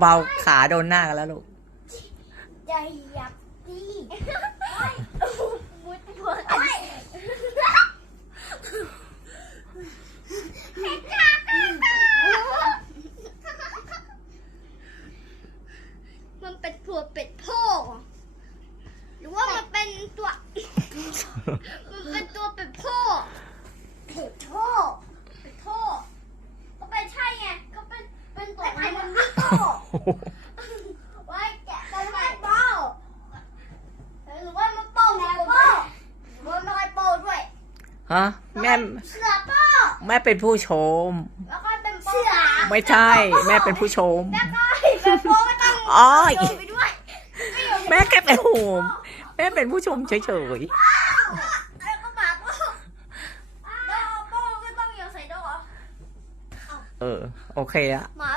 เบาๆ ขาโดนหน้ากันแล้วลูกอย่าเหยับดิมุดหัวไอ้มันเป็นตัวเป็ดโพกเหรอหรือว่ามันเป็นตัว มันเป็นตัวเป็ดโพกเป็ดโพกเป็ดโพกก็เป็นใช่ไง ก็เป็นเป็นตัวไม้มันไม่โพก ไว้แกะเป็นไม้โป้หรือว่ามันโป้งแม่โป้หรือว่าน้อยโป้ด้วย ฮะแม่เสือโป้แม่เป็นผู้ชม แล้วก็เป็นเสือไม่ใช่ แม่เป็นผู้ชม แล้วก็เป็นโป้ก็ต้องอ้อยโดนไปด้วยแม่แค่เป็นโหมแม่เป็นผู้ชมเฉยแล้วก็หมาโป้แล้วโป้ก็ต้องโยนใส่ด้วยเหรอ ๆเออ โอเคอะ หมา